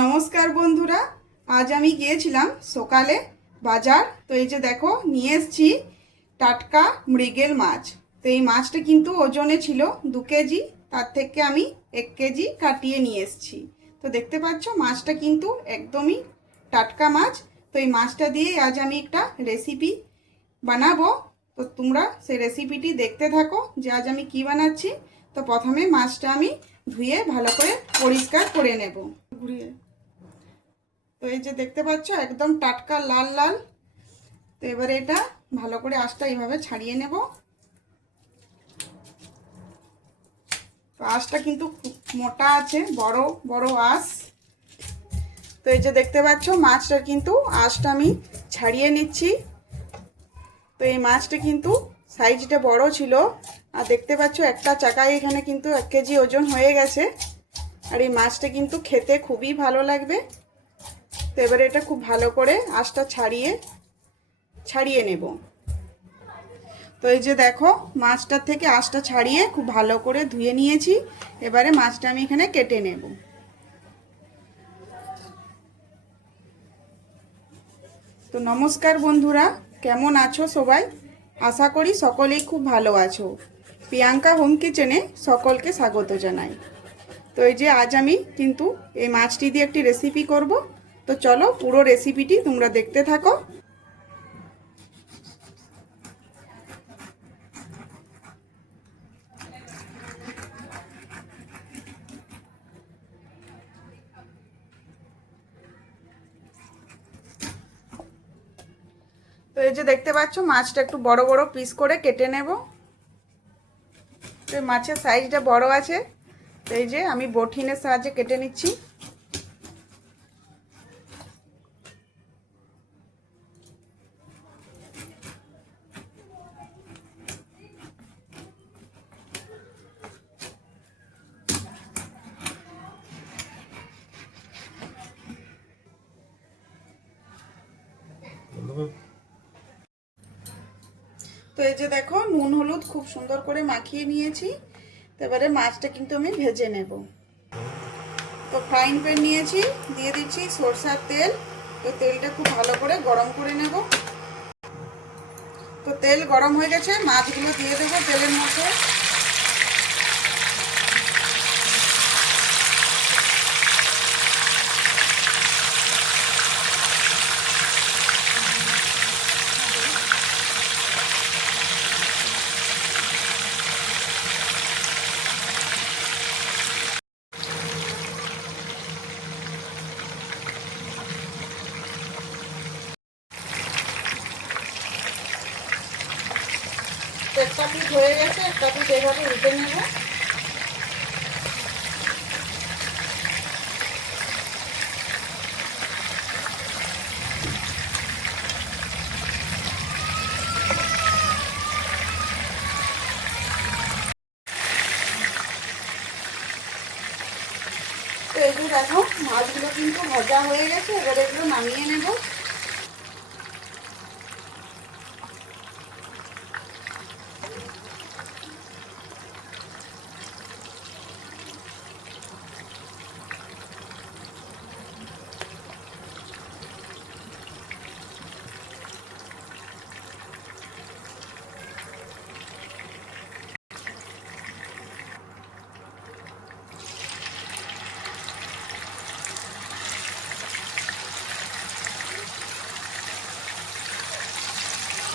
নমস্কার বন্ধুরা, আজ আমি গিয়েছিলাম সকালে বাজার। তো এই যে দেখো, নিয়ে এসছি টাটকা মৃগেল মাছ। তো এই মাছটা কিন্তু ওজনে ছিল দু কেজি, তার থেকে আমি এক কেজি কাটিয়ে নিয়ে এসছি। তো দেখতে পাচ্ছ, মাছটা কিন্তু একদমই টাটকা মাছ। তো এই মাছটা দিয়ে আজ আমি একটা রেসিপি বানাবো। তো তোমরা সেই রেসিপিটি দেখতে থাকো যে আজ আমি কি বানাচ্ছি। তো প্রথমে মাছটা আমি ধুয়ে ভালো করে পরিষ্কার করে নেব। ঘুরিয়ে। তো এই যে দেখতে পাচ্ছ, একদম টাটকা, লাল লাল। তো এবারে এটা ভালো করে আঁশটা এইভাবে ছাড়িয়ে নেব। তো আঁশটা কিন্তু মোটা আছে, বড় বড় আঁশ তো এই যে দেখতে পাচ্ছ, মাছটার কিন্তু আঁশটা আমি ছাড়িয়ে নিচ্ছি। তো এই মাছটা কিন্তু সাইজটা বড় ছিল। আর দেখতে পাচ্ছ, একটা চাকায় এখানে কিন্তু এক কেজি ওজন হয়ে গেছে। আর এই মাছটা কিন্তু খেতে খুবই ভালো লাগবে। তো এবারে এটা খুব ভালো করে আঁশটা ছাড়িয়ে ছাড়িয়ে নেব। তো এই যে দেখো, মাছটার থেকে আঁশটা ছাড়িয়ে খুব ভালো করে ধুয়ে নিয়েছি। এবারে মাছটা আমি এখানে কেটে নেব। তো নমস্কার বন্ধুরা, কেমন আছো সবাই? আশা করি সকলেই খুব ভালো আছো। প্রিয়াঙ্কা হোম কিচেনে সকলকে স্বাগত জানাই। তো এই যে আজ আমি কিন্তু এই মাছটি দিয়ে একটি রেসিপি করব। তো চলো পুরো রেসিপিটি তোমরা দেখতে থাকো। তো এই যে দেখতে পাচ্ছ, মাছটা একটু বড় বড় পিস করে কেটে নেব। তো মাছের সাইজটা বড় আছে। তো এই যে আমি বঠিনের সাহায্যে কেটে নিচ্ছি। তো এই যে দেখো, নুন, হলুদ খুব সুন্দর করে মাখিয়ে নিয়েছি। তো এবারে মাছটা কিন্তু আমি ভেজে নেব। তো ফ্রাইং প্যান নিয়েছি, দিয়ে দিচ্ছি সরষার তেল। তো তেলটা খুব ভালো করে গরম করে নেব। তো তেল গরম হয়ে গেছে, মাছগুলো দিয়ে দেবো তেলের মধ্যে। একটা পিস হয়ে গেছে একটা পিস এভাবে উঠে নেব। এই দেখো, মাছগুলো কিন্তু ভাজা হয়ে গেছে, এবার এগুলো নামিয়ে নেব।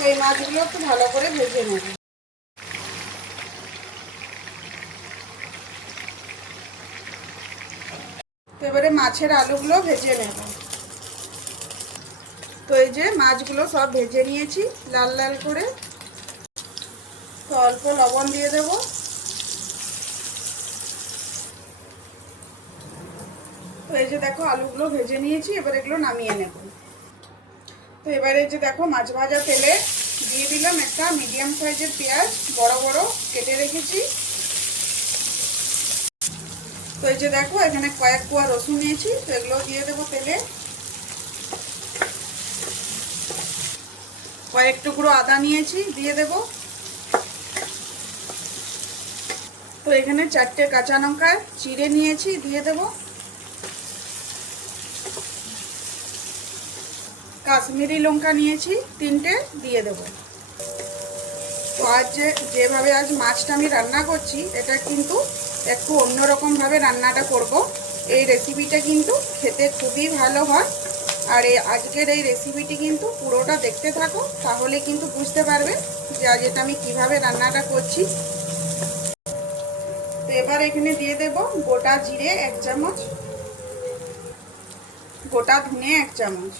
এই মাছগুলো একটু ভালো করে ভেজে নেব। তো এবারে মাছের আলুগুলো ভেজে নেব। তো এই যে মাছগুলো সব ভেজে নিয়েছি লাল লাল করে। তো অল্প লবণ দিয়ে দেব। তো এই যে দেখো আলুগুলো ভেজে নিয়েছি, এবার এগুলো নামিয়ে নেব। তো এবারে যে দেখো মাছ ভাজা তেলে দিয়ে দিলাম একটা মিডিয়াম সাইজের পেঁয়াজ, বড় বড় কেটে রেখেছি। তো এই যে দেখো, এখানে কয়েক কোয়া রসুন নিয়েছি, তো এগুলো দিয়ে দেবো তেলে। কয়েক টুকরো আদা নিয়েছি, দিয়ে দেব। তো এখানে চারটে কাঁচা লঙ্কা, চিড়ে নিয়েছি, দিয়ে দেবো। কাশ্মীরি লঙ্কা নিয়েছি, তিনটে দিয়ে দেবো। তো আজ যে, যেভাবে আজ মাছটা আমি রান্না করছি, এটা কিন্তু একটু অন্যরকমভাবে রান্নাটা করব। এই রেসিপিটা কিন্তু খেতে খুবই ভালো হয়। আর এই আজকের এই রেসিপিটি কিন্তু পুরোটা দেখতে থাকো, তাহলে কিন্তু বুঝতে পারবে যে আজ এটা আমি কীভাবে রান্নাটা করছি। তো এবার এখানে দিয়ে দেব গোটা জিরে এক চামচ, গোটা ধনে এক চামচ।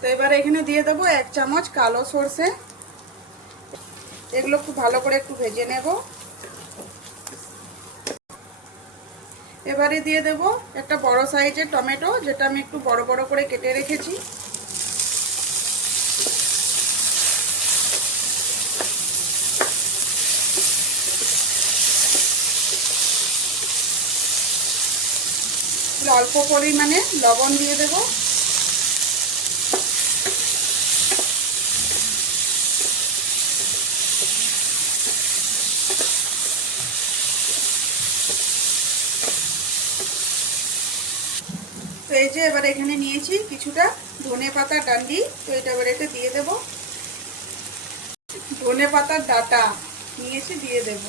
তো এবার এখানে দিয়ে দেবো এক চামচ কালো সর্ষে। এগুলো খুব ভালো করে একটু ভেজে নেব। এবারে দিয়ে দেব একটা বড় সাইজের টমেটো, যেটা আমি একটু বড় বড় করে কেটে রেখেছি। অল্প পরিমাণে লবণ দিয়ে দেবো। তো এই যে এবার এখানে নিয়েছি কিছুটা ধনে পাতার ডান্ডি, তো এটা এবার এটা দিয়ে দেব। ধনে পাতার ডাটা নিয়েছি দিয়ে দেব।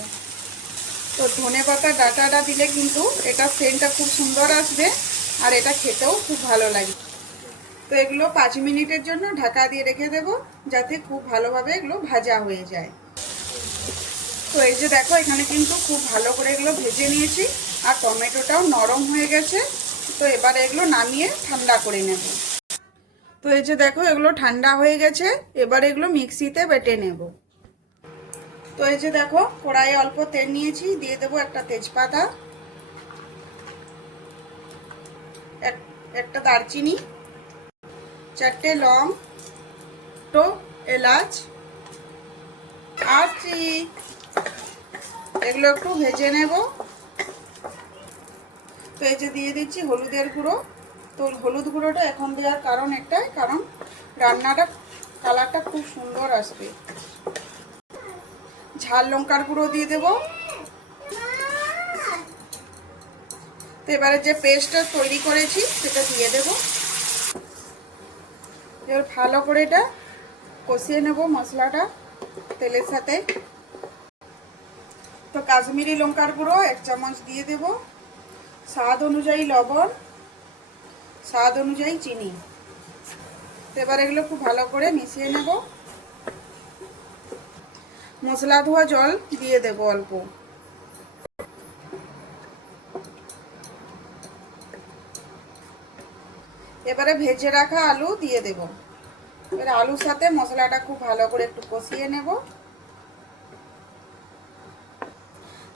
তো ধনে পাতার ডাটাটা দিলে কিন্তু এটা সেন্টটা খুব সুন্দর আসবে আর এটা খেতেও খুব ভালো লাগে। তো এগুলো পাঁচ মিনিটের জন্য ঢাকা দিয়ে রেখে দেব যাতে খুব ভালোভাবে এগুলো ভাজা হয়ে যায়। তো এই যে দেখো, এখানে কিন্তু খুব ভালো করে এগুলো ভেজে নিয়েছি আর টমেটোটাও নরম হয়ে গেছে। তো এবার এগুলো নামিয়ে ঠান্ডা করে নেব। তো এই যে দেখো, এগুলো ঠান্ডা হয়ে গেছে। এবার এগুলো মিক্সিতে বেটে নেব। তো এই যে দেখো, কড়াইয়ে অল্প তেল নিয়েছি, দিয়ে দেবো একটা তেজপাতা একটা দারচিনি, চারটে লং তো এলাচ, আর এগুলো একটু ভেজে নেব। তো এই যে দিয়ে দিচ্ছি হলুদের গুঁড়ো। তো হলুদ গুঁড়োটা এখন দেওয়ার কারণ একটাই, কারণ রান্নাটা, কালারটা খুব সুন্দর আসবে। ঝাল লঙ্কার গুঁড়ো দিয়ে দেব। তো এবারে যে পেস্টটা তৈরি করেছি, সেটা দিয়ে দেব। এবার ভালো করে এটা কষিয়ে নেব মশলাটা তেলের সাথে। তো কাশ্মীরি লঙ্কার গুঁড়ো এক চামচ দিয়ে দেব। স্বাদ অনুযায়ী লবণ, স্বাদ অনুযায়ী চিনি। তো এবার এগুলো খুব ভালো করে মিশিয়ে নেব। মশলা ধোয়া জল দিয়ে দেব অল্প। এবারে ভেজে রাখা আলু দিয়ে দেব। এবার আলুর সাথে মশলাটা খুব ভালো করে একটু কষিয়ে নেব।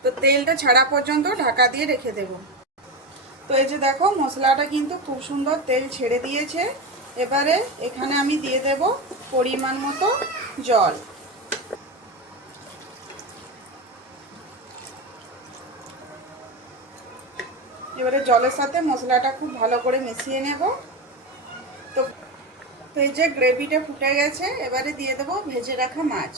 তো তেলটা ছাড়া পর্যন্ত ঢাকা দিয়ে রেখে দেব। তো এই যে দেখো, মশলাটা কিন্তু খুব সুন্দর তেল ছেড়ে দিয়েছে। এবারে এখানে আমি দিয়ে দেব পরিমাণ মতো জল। এবারে জলের সাথে মশলাটা খুব ভালো করে মিশিয়ে নেব। তো এই যে গ্রেভিটা ফুটে গেছে, এবারে দিয়ে দেবো ভেজে রাখা মাছ।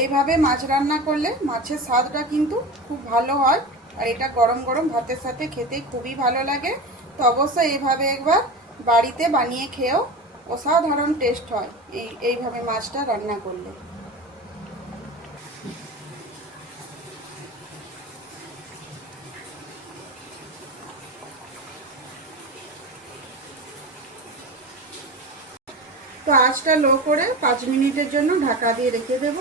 এইভাবে মাছ রান্না করলে মাছের স্বাদটা কিন্তু খুব ভালো হয়, আর এটা গরম গরম ভাতের সাথে খেতে খুবই ভালো লাগে। তো অবশ্যই এইভাবে একবার বাড়িতে বানিয়ে খেয়েও অসাধারণ টেস্ট হয়। এই, এইভাবে মাছটা রান্না করলে। তো আঁচটা লো করে পাঁচ মিনিটের জন্য ঢাকা দিয়ে রেখে দেব।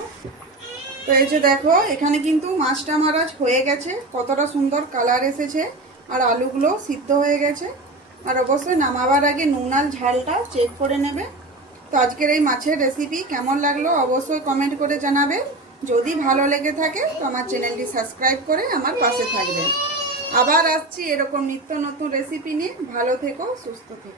তো এই যে দেখো, এখানে কিন্তু মাছটা আমার আজ হয়ে গেছে। কতটা সুন্দর কালার এসেছে। আর আলুগুলো সিদ্ধ হয়ে গেছে। আর অবশ্যই নামাবার আগে নুনাল ঝালটা চেক করে নেবে। তো আজকের এই মাছের রেসিপি কেমন লাগল অবশ্যই কমেন্ট করে জানাবে। যদি ভালো লেগে থাকে, তো আমার চ্যানেলটি সাবস্ক্রাইব করে আমার পাশে থাকবে। আবার আসছি এরকম নিত্য নতুন রেসিপি নিয়ে। ভালো থেকো, সুস্থ থেকো।